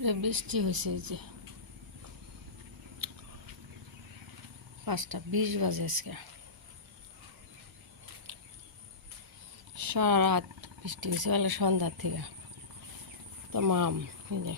বৃষ্টি হয়েছে এই যে 5:20 বাজে আজকে সারা রাত বৃষ্টি হয়েছে বেলা সন্ধ্যার থেকে তমাম এই যে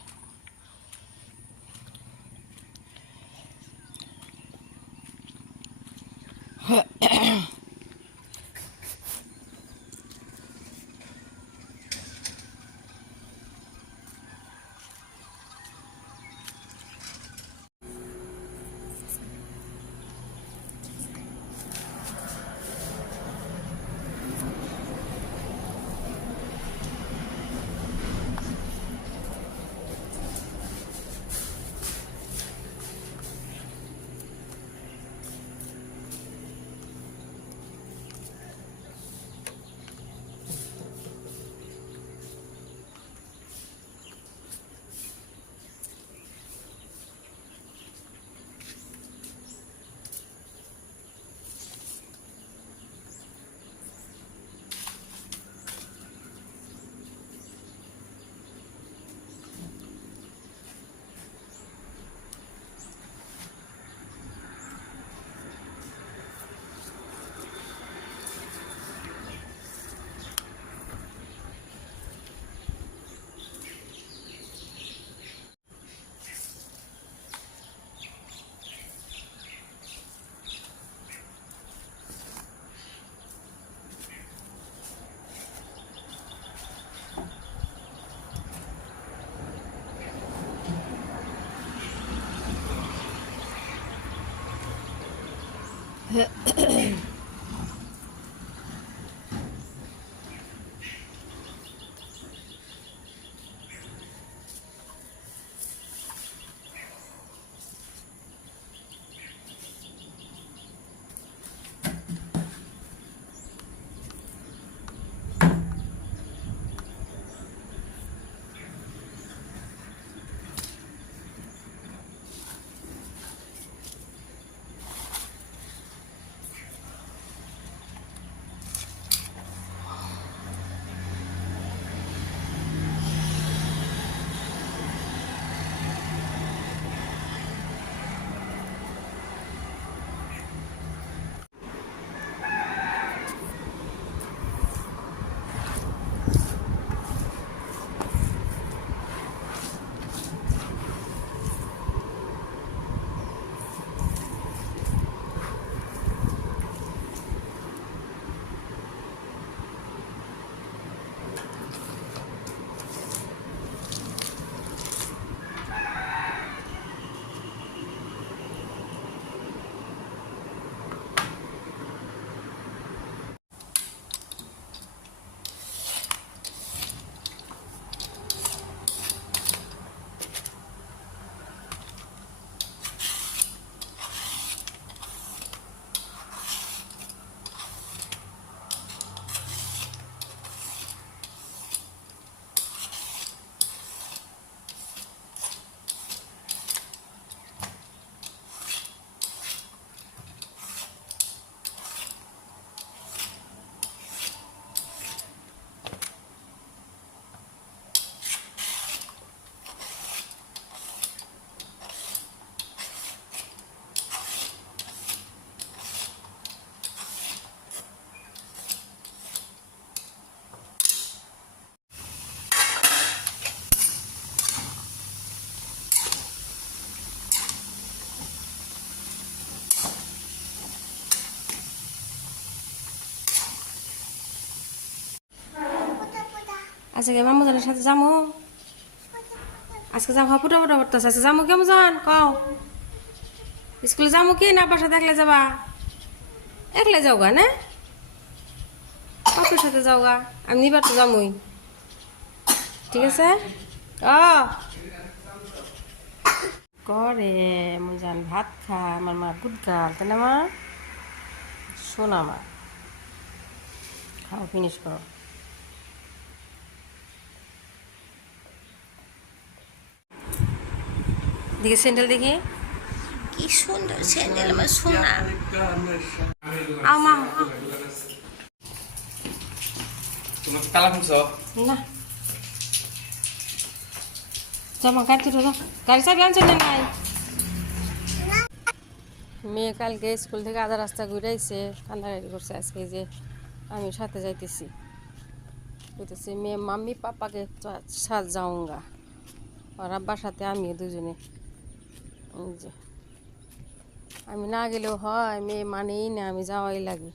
আজকে মামুজানের সাথে যাবো আজকে যাবো ফুটা ফুটা করতেছে আজকে যাবো কেমন যান কও স্কুলে যাবো কি না বাসাতে একলে যাবা একলে যাও গা না কাকুর সাথে যাও গা আমি নিবার তো যাবোই ঠিক আছে করে মুজান ভাত খা আমার মা গুড গাল তাই না মা শোনা মা খাও ফিনিশ করো দেখি স্যান্ডেল দেখি কি সুন্দর স্যান্ডেল আমার সোনা আমা তোমার তালা খুলছো না জামা গাড়ি তুলে দাও, গাড়ি চাবি আনছেন না নাই? মেয়ে কালকে স্কুল থেকে আধা রাস্তা ঘুরে আইছে, কান্নাকাটি করছে। আজকে যে আমি সাথে যাইতেছি, বলতেছি মেয়ে মাম্মি পাপাকে সাথ যাऊंगा, আর আব্বার সাথে আমিও দুজনে। যে আমি না গেলেও হয়, মেয়ে মানেই না, আমি যাওয়াই লাগে।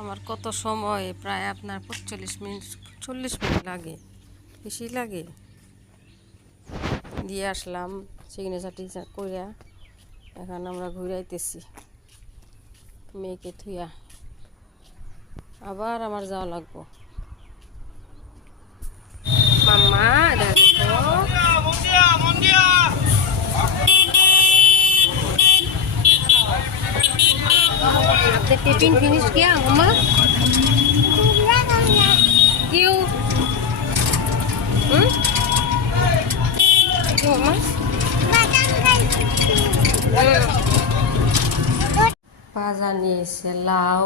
আমার কত সময়, প্রায় আপনার 45 মিনিট 40 মিনিট লাগে, বেশি লাগে। দিয়ে আসলাম সিগনেচার টিগনেচার কইরা, এখন আমরা ঘুরাইতেছি মেয়েকে থুইয়া, আবার আমার যাওয়া লাগবো। মাম্মা দেখো, आपने टिफिन फिनिश किया मम्मा? क्यों? क्यों मम्मा? বাজার নিয়ে এসে লাউ,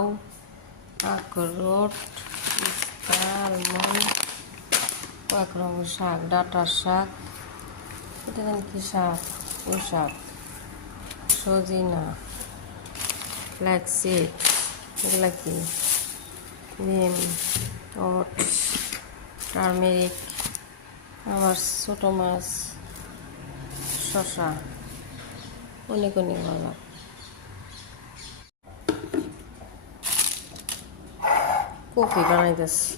আখরোট, আলমন্ড, কয়েক রকমের শাক, ডাঁটার শাক, এটা কি শাক, পুঁই শাক, সজিনা, ফ্ল্যাক্সিড, এগুলা কি, নিম, ওটস, টার্মেরিক, আবার ছোটো মাছ, শসা, অনেক অনেক বাজার। কফি বানাইতেছি।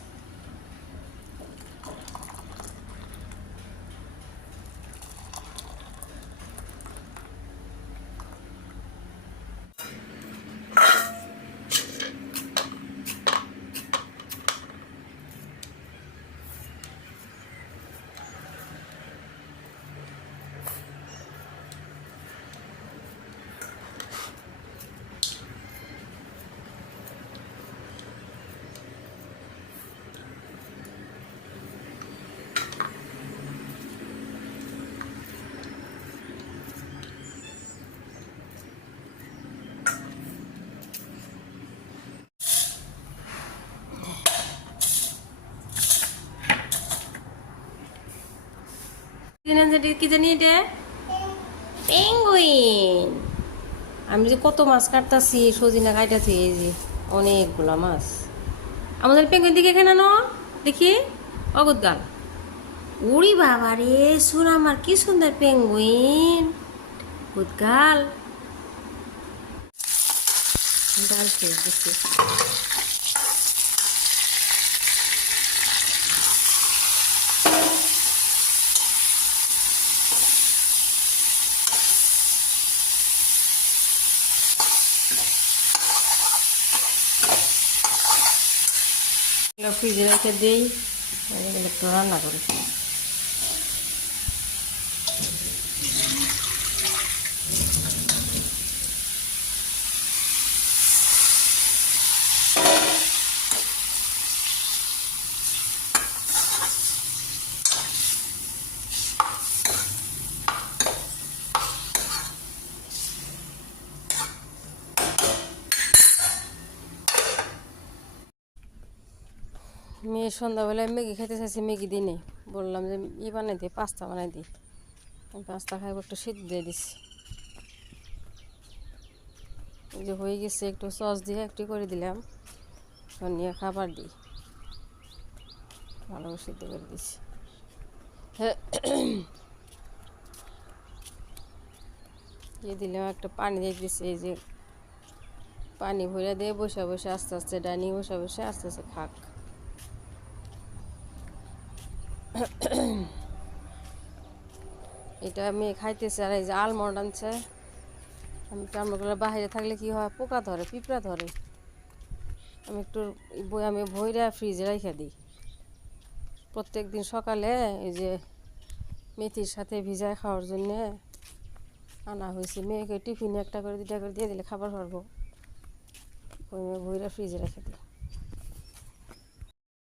কি জানি এটা পেঙ্গুইন। আমি যে কত মাছ কাটতাছি, সজিনা কাটতাছি, এই যে অনেকগুলা মাছ। আমাদের পেঙ্গুইন দিকে এখানে ন দেখি, অগত গাল, উড়ি বাবা রে, শুন আমার কি সুন্দর পেঙ্গুইন, উদ্গাল ডাল খেয়ে দিচ্ছি। ফ্রিজে রেখে দিই, একটু রান্না করি। মেয়ে সন্ধ্যাবেলায় ম্যাগি খেতে চাইছি, ম্যাগি দিনে বললাম যে বানাই দিই, পাস্তা বানাই দিই। পাস্তা খাইব, একটু সিদ্ধ দিয়ে দিছি, যে হয়ে গেছে, একটু সস দিয়ে একটু করে দিলাম, নিয়ে খাবার দিই, ভালো সিদ্ধ করে দিছি। দিয়ে দিলাম, একটা পানি দিয়ে দিছি, এই যে পানি ভরে দিয়ে বসে বসে আস্তে আস্তে ডাইনিং বসে বসে আস্তে আস্তে খাক। এটা আমি খাইতেছি। আর এই যে আলমন্ড আনছে, আমি চামড়াগুলো বাইরে থাকলে কি হয়, পোকা ধরে, পিঁপড়া ধরে, আমি একটু আমি ভইরা ফ্রিজে রেখে দিই। প্রত্যেক দিন সকালে এই যে মেথির সাথে ভিজায় খাওয়ার জন্যে আনা হয়েছে। মেয়েকে টিফিনে একটা করে 2টা করে দিয়ে দিলে খাবার পারবো, ভইরা ফ্রিজে রেখে দিই।